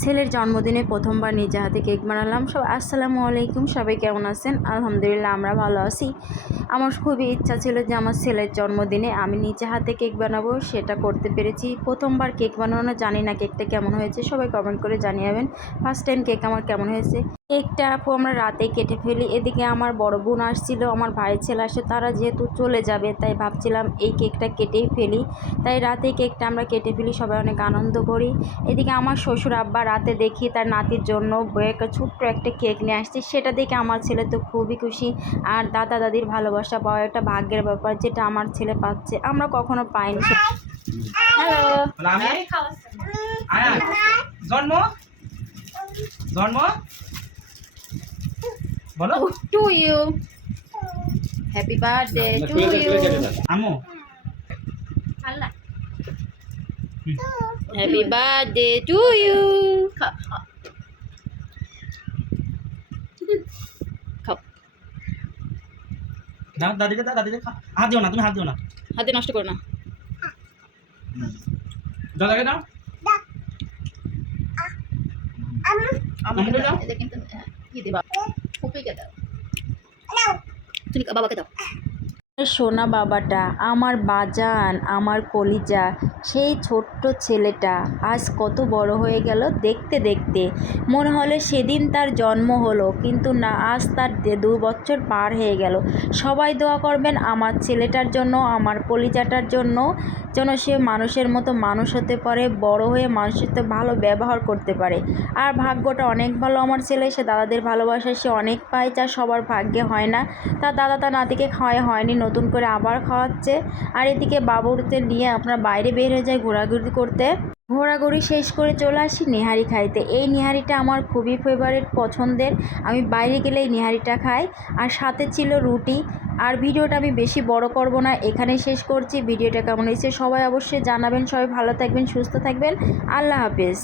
ছেলের জন্মদিনে প্রথমবার নিজে হাতে কেক বানালাম। আসসালামু আলাইকুম, সবাই কেমন আছেন? আলহামদুলিল্লাহ আমরা ভালো আছি। আমার খুবই ইচ্ছা ছিল যে আমার ছেলের জন্মদিনে আমি নিজে হাতে কেক বানাবো, সেটা করতে পেরেছি। প্রথমবার কেক বানানো, জানি না কেকটা কেমন হয়েছে, সবাই কমেন্ট করে জানিয়েবেন ফার্স্ট টাইম কেক আমার কেমন হয়েছে। কেকটা আপু আমরা রাতেই কেটে ফেলি। এদিকে আমার বড় বোন আসছিল, আমার ভাইয়ের ছেলে আসে, তারা যেহেতু চলে যাবে তাই ভাবছিলাম এই কেকটা কেটেই ফেলি। তাই রাতেই কেকটা আমরা কেটে ফেলি, সবাই অনেক আনন্দ করি। এদিকে আমার শ্বশুর আব্বা রাতে দেখি তার নাতির জন্য একটা ছোট্ট একটা কেক নিয়ে আসছে, সেটা দেখে আমার ছেলে তো খুবই খুশি। আর দাদা দাদির ভালোবাসা পাওয়া একটা ভাগ্যের ব্যাপার, যেটা আমার ছেলে পাচ্ছে, আমরা কখনো পাইনি। হ্যালো, জন্ম জন্ম বলো to you, happy birthday to you, Amu happy birthday to you. দাও দাদিকে, দাও দাদিকে, হাত দিও না, তুমি হাত দিও না, হাতে নষ্ট করো না। দাদাকে দাও, আমুকে দাও, এটা কিন্তু কি দিবা, ফুপিকে দাও, তুমি বাবাকে দাও। সোনা বাবাটা, আমার বাজান, আমার কলিজা, সেই ছোট্ট ছেলেটা আজ কত বড় হয়ে গেল দেখতে দেখতে। মনে হলে সেদিন তার জন্ম হলো, কিন্তু না, আজ তার 2 বছর পার হয়ে গেল। সবাই দোয়া করবেন আমার ছেলেটার জন্য, আমার কলিজাটার জন্য, যেন সে মানুষের মতো মানুষ হতে পারে, বড় হয়ে মানুষের সাথে ভালো ব্যবহার করতে পারে। আর ভাগ্যটা অনেক ভালো আমার ছেলে, সে দাদাদের ভালোবাসা সে অনেক পায়, যা সবার ভাগ্যে হয় না। তার দাদা তার নাতিকে হয়নি, নতুন করে আবার খাওয়াচ্ছে। আর এদিকে বাবুরতে নিয়ে আপনার বাইরে বের হয়ে যায় ঘোরাঘুরি করতে। ঘোরাঘুরি শেষ করে চলে আসি নিহারি খাইতে। এই নিহারিটা আমার খুবই ফেভারিট, পছন্দের। আমি বাইরে গেলে এই নিহারিটা খাই। আর সাথে ছিল রুটি। আর ভিডিওটা আমি বেশি বড় করব না, এখানে শেষ করছি। ভিডিওটা কেমন হয়েছে সবাই অবশ্যই জানাবেন। সবাই ভালো থাকবেন, সুস্থ থাকবেন। আল্লাহ হাফেজ।